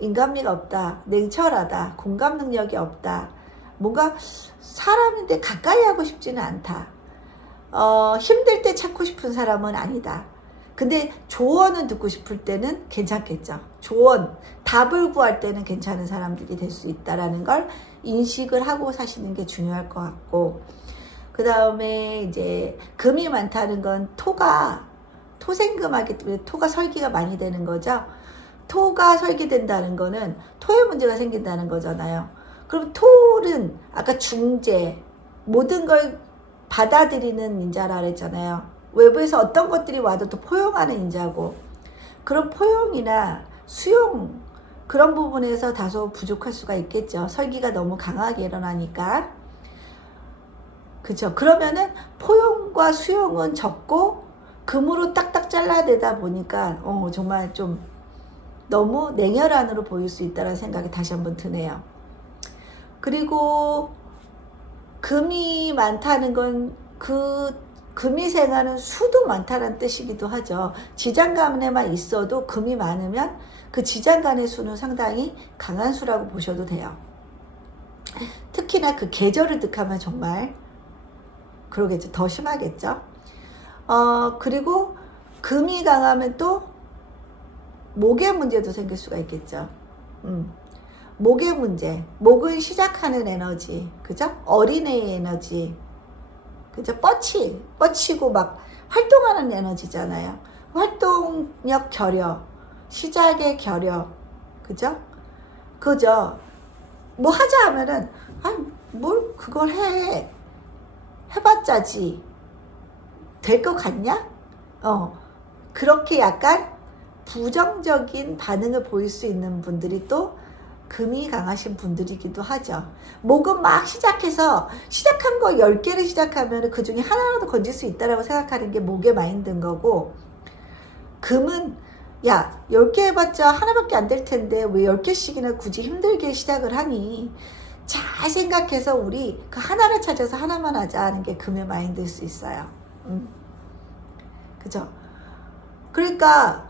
인간미가 없다, 냉철하다, 공감 능력이 없다, 뭔가 사람인데 가까이 하고 싶지는 않다, 힘들 때 찾고 싶은 사람은 아니다. 근데 조언은 듣고 싶을 때는 괜찮겠죠. 조언, 답을 구할 때는 괜찮은 사람들이 될 수 있다라는 걸 인식을 하고 사시는 게 중요할 것 같고, 그 다음에 이제 금이 많다는 건 토생금하기 때문에 토가 설기가 많이 되는 거죠. 토가 설기된다는 거는 토의 문제가 생긴다는 거잖아요. 그럼 토는 아까 중재, 모든 걸 받아들이는 인자라 그랬잖아요. 외부에서 어떤 것들이 와도 또 포용하는 인자고, 그런 포용이나 수용, 그런 부분에서 다소 부족할 수가 있겠죠. 설기가 너무 강하게 일어나니까. 그죠? 그러면은 포용과 수용은 적고 금으로 딱딱 잘라내다 보니까 정말 좀 너무 냉혈한으로 보일 수 있다는 생각이 다시 한번 드네요. 그리고 금이 많다는 건 그 금이 생하는 수도 많다는 뜻이기도 하죠. 지장간에만 있어도 금이 많으면 그 지장간의 수는 상당히 강한 수라고 보셔도 돼요. 특히나 그 계절을 득하면 정말 그러겠죠. 더 심하겠죠. 그리고 금이 강하면 또 목의 문제도 생길 수가 있겠죠. 목의 문제. 목은 시작하는 에너지, 그죠? 어린애의 에너지, 그죠? 뻗치고 막 활동하는 에너지잖아요. 활동력 결여, 시작의 결여, 그죠? 뭐 하자 하면은, 뭘 그걸 해봤자지. 될 것 같냐? 그렇게 약간 부정적인 반응을 보일 수 있는 분들이 또 금이 강하신 분들이기도 하죠. 목은 막 시작한 거 10개를 시작하면 그 중에 하나라도 건질 수 있다라고 생각하는 게 목의 마인드인 거고, 금은 10개 해봤자 하나밖에 안 될 텐데 왜 10개씩이나 굳이 힘들게 시작을 하니, 잘 생각해서 우리 그 하나를 찾아서 하나만 하자 하는 게 금의 마인드일 수 있어요. 그죠? 그러니까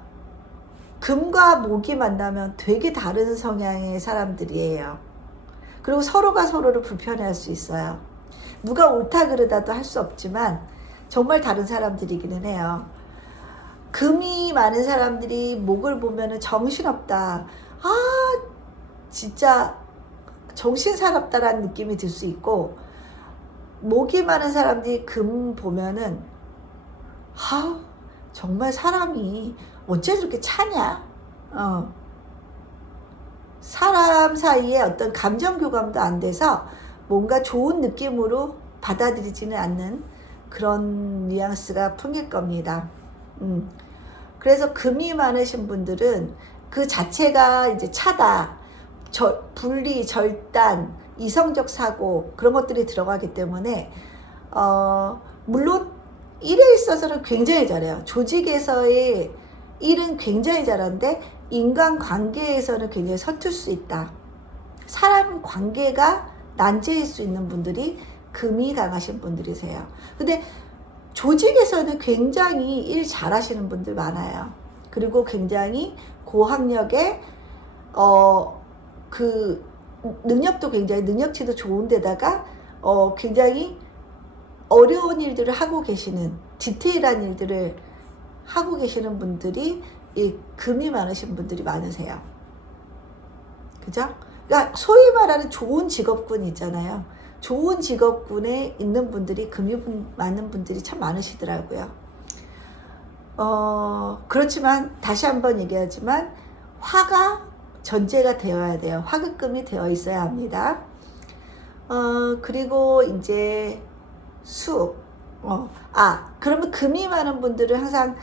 금과 목이 만나면 되게 다른 성향의 사람들이에요. 그리고 서로가 서로를 불편해할 수 있어요. 누가 옳다 그르다도 할 수 없지만 정말 다른 사람들이기는 해요. 금이 많은 사람들이 목을 보면은 정신없다, 진짜 정신사납다라는 느낌이 들 수 있고, 목이 많은 사람들이 금 보면은 정말 사람이 어째 저렇게 차냐? 사람 사이에 어떤 감정 교감도 안 돼서 뭔가 좋은 느낌으로 받아들이지는 않는 그런 뉘앙스가 풍길 겁니다. 그래서 금이 많으신 분들은 그 자체가 이제 차다, 분리, 절단, 이성적 사고, 그런 것들이 들어가기 때문에 물론 일에 있어서는 굉장히 잘해요. 조직에서의 일은 굉장히 잘하는데 인간관계에서는 굉장히 서툴 수 있다. 사람 관계가 난제일 수 있는 분들이 금이 강하신 분들이세요. 근데 조직에서는 굉장히 일 잘하시는 분들 많아요. 그리고 굉장히 고학력에 그 능력도 굉장히 능력치도 좋은데다가 굉장히 어려운 일들을 하고 계시는, 디테일한 일들을 하고 계시는 분들이 이 금이 많으신 분들이 많으세요. 그죠? 그러니까 소위 말하는 좋은 직업군 있잖아요. 좋은 직업군에 있는 분들이 금이 많은 분들이 참 많으시더라고요. 그렇지만 다시 한번 얘기하지만 화가 전제가 되어야 돼요. 화급금이 되어 있어야 합니다. 그리고 이제 그러면 금이 많은 분들은 항상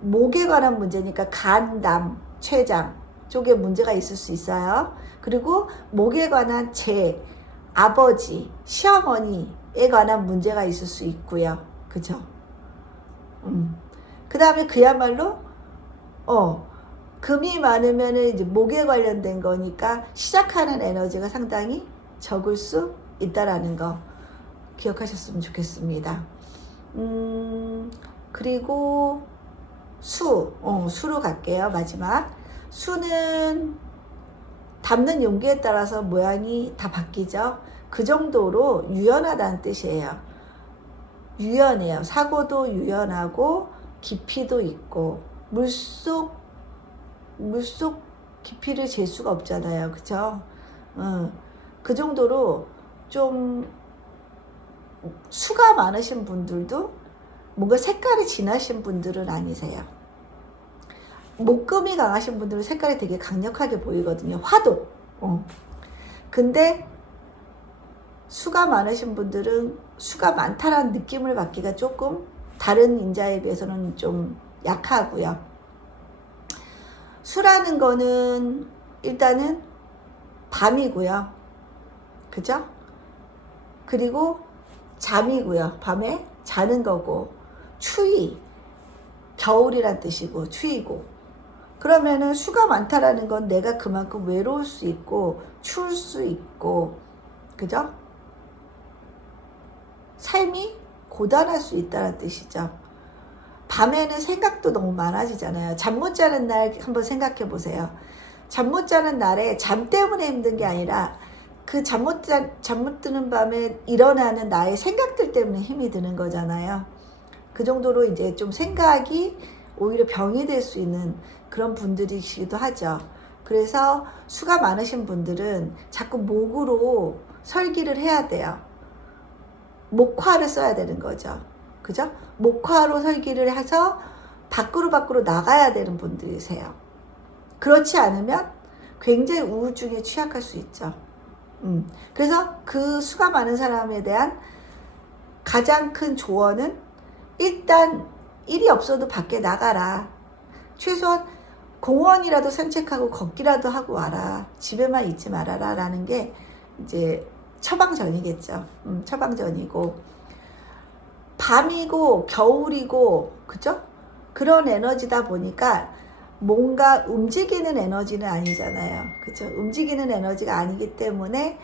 목에 관한 문제니까 간, 담, 췌장 쪽에 문제가 있을 수 있어요. 그리고 목에 관한 아버지, 시어머니에 관한 문제가 있을 수 있고요. 그죠? 그 다음에 그야말로, 금이 많으면 이제 목에 관련된 거니까 시작하는 에너지가 상당히 적을 수 있다라는 거 기억하셨으면 좋겠습니다. 그리고 수로 갈게요. 마지막. 수는 담는 용기에 따라서 모양이 다 바뀌죠. 그 정도로 유연하다는 뜻이에요. 유연해요. 사고도 유연하고 깊이도 있고 물속 깊이를 잴 수가 없잖아요. 그쵸? 그 정도로 좀 수가 많으신 분들도 뭔가 색깔이 진하신 분들은 아니세요. 목금이 강하신 분들은 색깔이 되게 강력하게 보이거든요. 화도. 근데 수가 많으신 분들은 수가 많다라는 느낌을 받기가 조금 다른 인자에 비해서는 좀 약하고요. 수라는 거는 일단은 밤이고요. 그죠? 그리고 잠이고요. 밤에 자는 거고, 추위, 겨울이란 뜻이고 추위고. 그러면은 수가 많다라는 건 내가 그만큼 외로울 수 있고 추울 수 있고, 그죠? 삶이 고단할 수 있다는 뜻이죠. 밤에는 생각도 너무 많아지잖아요. 잠 못 자는 날 한번 생각해 보세요. 잠 못 자는 날에 잠 때문에 힘든 게 아니라 그 잠 못 드는 밤에 일어나는 나의 생각들 때문에 힘이 드는 거잖아요. 그 정도로 이제 좀 생각이 오히려 병이 될 수 있는 그런 분들이시기도 하죠. 그래서 수가 많으신 분들은 자꾸 목으로 설기를 해야 돼요. 목화를 써야 되는 거죠. 그죠? 목화로 설기를 해서 밖으로 나가야 되는 분들이세요. 그렇지 않으면 굉장히 우울증에 취약할 수 있죠. 그래서 그 수가 많은 사람에 대한 가장 큰 조언은 일단 일이 없어도 밖에 나가라. 최소한 공원이라도 산책하고 걷기라도 하고 와라. 집에만 있지 말아라 라는 게 이제 처방전이겠죠. 처방전이고, 밤이고 겨울이고, 그죠? 그런 에너지다 보니까 뭔가 움직이는 에너지는 아니잖아요. 그죠? 움직이는 에너지가 아니기 때문에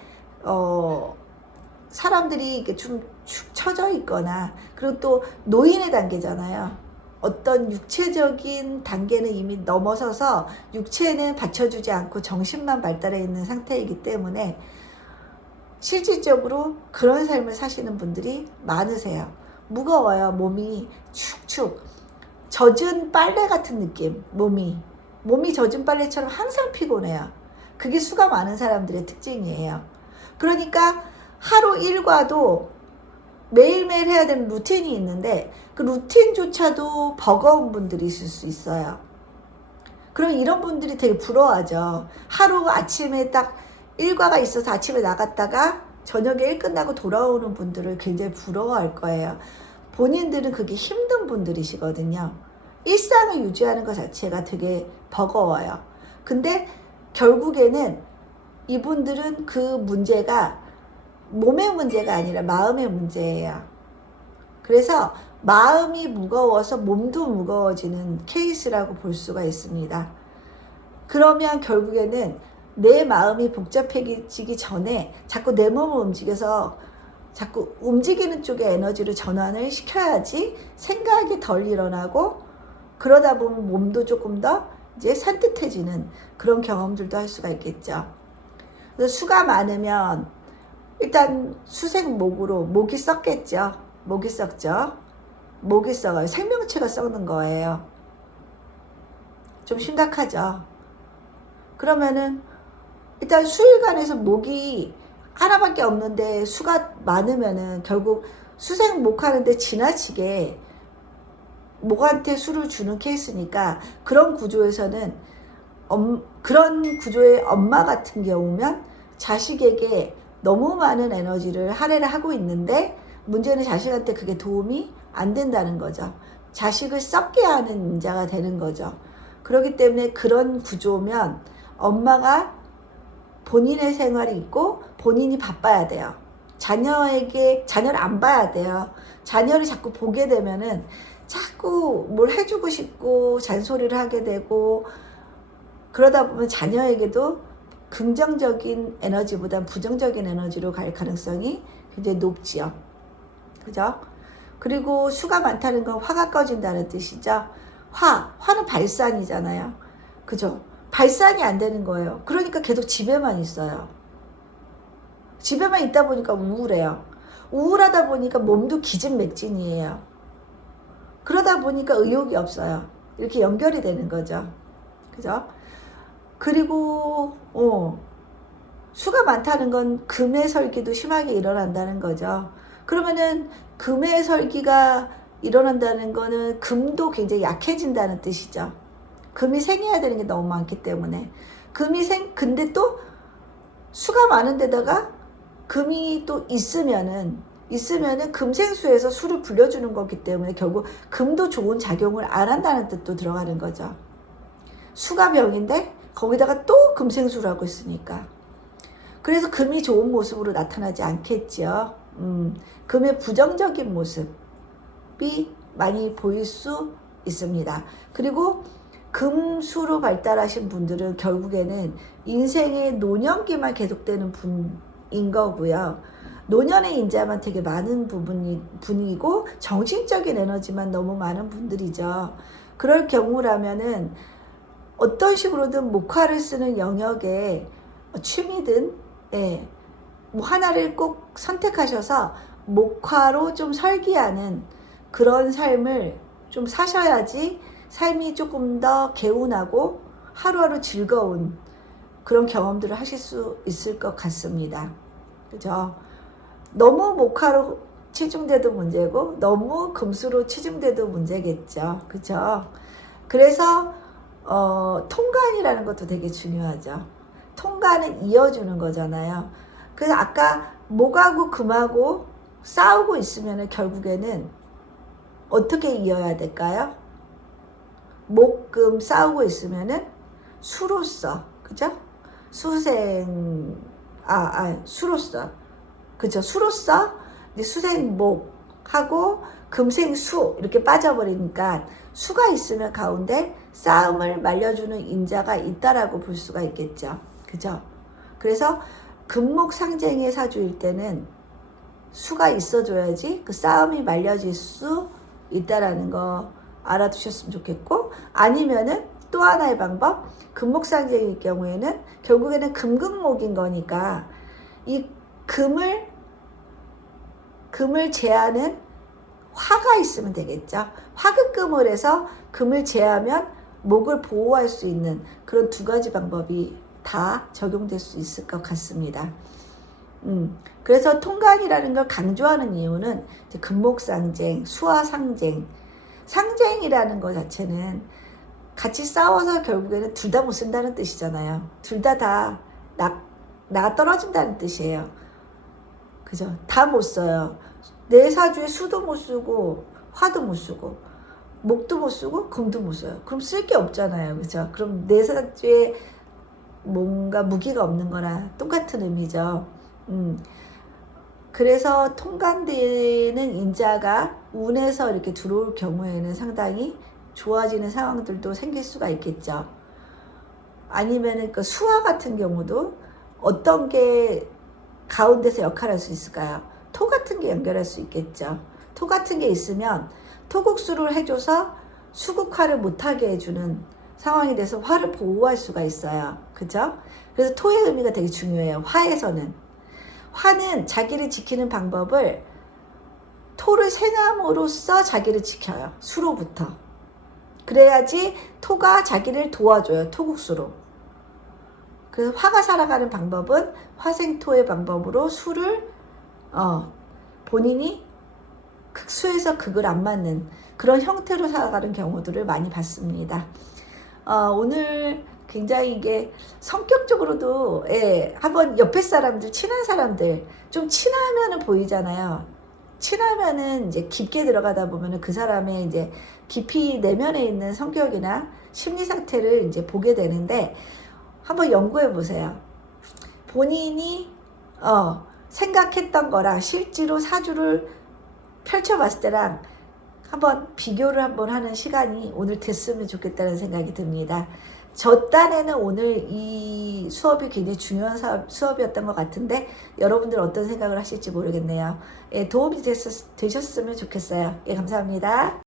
사람들이 이렇게 좀 축 처져 있거나, 그리고 또 노인의 단계잖아요. 어떤 육체적인 단계는 이미 넘어서서 육체는 받쳐주지 않고 정신만 발달해 있는 상태이기 때문에 실질적으로 그런 삶을 사시는 분들이 많으세요. 무거워요. 몸이 축축 젖은 빨래 같은 느낌. 몸이 젖은 빨래처럼 항상 피곤해요. 그게 수가 많은 사람들의 특징이에요. 그러니까 하루 일과도 매일매일 해야 되는 루틴이 있는데 그 루틴조차도 버거운 분들이 있을 수 있어요. 그럼 이런 분들이 되게 부러워하죠. 하루 아침에 딱 일과가 있어서 아침에 나갔다가 저녁에 일 끝나고 돌아오는 분들을 굉장히 부러워할 거예요. 본인들은 그게 힘든 분들이시거든요. 일상을 유지하는 것 자체가 되게 버거워요. 근데 결국에는 이분들은 그 문제가 몸의 문제가 아니라 마음의 문제예요. 그래서 마음이 무거워서 몸도 무거워지는 케이스라고 볼 수가 있습니다. 그러면 결국에는 내 마음이 복잡해지기 전에 자꾸 내 몸을 움직여서 자꾸 움직이는 쪽에 에너지를 전환을 시켜야지 생각이 덜 일어나고, 그러다 보면 몸도 조금 더 이제 산뜻해지는 그런 경험들도 할 수가 있겠죠. 그래서 수가 많으면 일단 수생목으로 목이 썩겠죠. 목이 썩죠. 목이 썩어요. 생명체가 썩는 거예요. 좀 심각하죠. 그러면은 일단 수일간에서 목이 하나밖에 없는데 수가 많으면은 결국 수생목하는데 지나치게 목한테 수를 주는 케이스니까, 그런 구조에서는 그런 구조의 엄마 같은 경우면 자식에게 너무 많은 에너지를 할애를 하고 있는데, 문제는 자식한테 그게 도움이 안 된다는 거죠. 자식을 썩게 하는 인자가 되는 거죠. 그렇기 때문에 그런 구조면 엄마가 본인의 생활이 있고 본인이 바빠야 돼요. 자녀를 안 봐야 돼요. 자녀를 자꾸 보게 되면은 자꾸 뭘 해주고 싶고 잔소리를 하게 되고, 그러다 보면 자녀에게도 긍정적인 에너지보다 부정적인 에너지로 갈 가능성이 굉장히 높지요. 그죠? 그리고 수가 많다는 건 화가 꺼진다는 뜻이죠. 화는 발산이잖아요. 그죠? 발산이 안 되는 거예요. 그러니까 계속 집에만 있어요. 집에만 있다 보니까 우울해요. 우울하다 보니까 몸도 기진맥진이에요. 그러다 보니까 의욕이 없어요. 이렇게 연결이 되는 거죠. 그죠? 그리고 수가 많다는 건 금의 설기도 심하게 일어난다는 거죠. 그러면은 금의 설기가 일어난다는 거는 금도 굉장히 약해진다는 뜻이죠. 금이 생해야 되는 게 너무 많기 때문에. 근데 또 수가 많은 데다가 금이 또 있으면은 금생수에서 수를 불려주는 거기 때문에 결국 금도 좋은 작용을 안 한다는 뜻도 들어가는 거죠. 수가 병인데 거기다가 또 금생수를 하고 있으니까. 그래서 금이 좋은 모습으로 나타나지 않겠죠. 금의 부정적인 모습이 많이 보일 수 있습니다. 그리고 금수로 발달하신 분들은 결국에는 인생의 노년기만 계속되는 분인 거고요. 노년의 인자만 되게 많은 분이고 정신적인 에너지만 너무 많은 분들이죠. 그럴 경우라면은 어떤 식으로든 목화를 쓰는 영역에 취미든 뭐 하나를 꼭 선택하셔서 목화로 좀 설기하는 그런 삶을 좀 사셔야지 삶이 조금 더 개운하고 하루하루 즐거운 그런 경험들을 하실 수 있을 것 같습니다. 그죠? 너무 목화로 치중돼도 문제고 너무 금수로 치중돼도 문제겠죠. 그죠? 그래서 통간이라는 것도 되게 중요하죠. 통간은 이어주는 거잖아요. 그래서 아까 목하고 금하고 싸우고 있으면 결국에는 어떻게 이어야 될까요? 목, 금 싸우고 있으면은 수로서, 그죠? 수로서, 그죠? 수로서 이제 수생목하고 금생수 이렇게 빠져버리니까 수가 있으면 가운데 싸움을 말려주는 인자가 있다라고 볼 수가 있겠죠. 그죠? 그래서 금목상쟁의 사주일 때는 수가 있어줘야지 그 싸움이 말려질 수 있다라는 거 알아두셨으면 좋겠고, 아니면은 또 하나의 방법, 금목상쟁일 경우에는 결국에는 금극목인 거니까 이 금을 제하는 화가 있으면 되겠죠. 화극금을 해서 금을 제하면 목을 보호할 수 있는 그런 두 가지 방법이 다 적용될 수 있을 것 같습니다. 그래서 통간이라는 걸 강조하는 이유는 이제 금목상쟁, 수화상쟁, 상쟁이라는 것 자체는 같이 싸워서 결국에는 둘 다 못 쓴다는 뜻이잖아요. 둘 다 나가 떨어진다는 뜻이에요. 그죠? 다 못 써요. 내 사주에 수도 못 쓰고 화도 못 쓰고 목도 못 쓰고 금도 못 써요. 그럼 쓸 게 없잖아요. 그죠? 그럼 내 사주에 뭔가 무기가 없는 거나 똑같은 의미죠. 그래서 통관되는 인자가 운에서 이렇게 들어올 경우에는 상당히 좋아지는 상황들도 생길 수가 있겠죠. 아니면은 그 수화 같은 경우도 어떤 게 가운데서 역할할 수 있을까요? 토 같은 게 연결할 수 있겠죠. 토 같은 게 있으면 토국수를 해줘서 수국화를 못하게 해주는 상황이 돼서 화를 보호할 수가 있어요. 그죠? 그래서 토의 의미가 되게 중요해요. 화에서는. 화는 자기를 지키는 방법을 토를 쇠남으로써 자기를 지켜요. 수로부터. 그래야지 토가 자기를 도와줘요. 토국수로. 그래서 화가 살아가는 방법은 화생토의 방법으로 수를 본인이 극수에서 극을 안 맞는 그런 형태로 살아가는 경우들을 많이 봤습니다. 오늘 굉장히 이게 성격적으로도 한번 옆에 사람들, 친한 사람들 좀 친하면은 보이잖아요. 친하면은 이제 깊게 들어가다 보면은 그 사람의 이제 깊이 내면에 있는 성격이나 심리 상태를 이제 보게 되는데 한번 연구해 보세요. 본인이 생각했던 거랑 실제로 사주를 펼쳐봤을 때랑 한번 비교를 한번 하는 시간이 오늘 됐으면 좋겠다는 생각이 듭니다. 저 딴에는 오늘 이 수업이 굉장히 중요한 수업이었던 것 같은데 여러분들 어떤 생각을 하실지 모르겠네요. 도움이 되셨으면 좋겠어요. 감사합니다.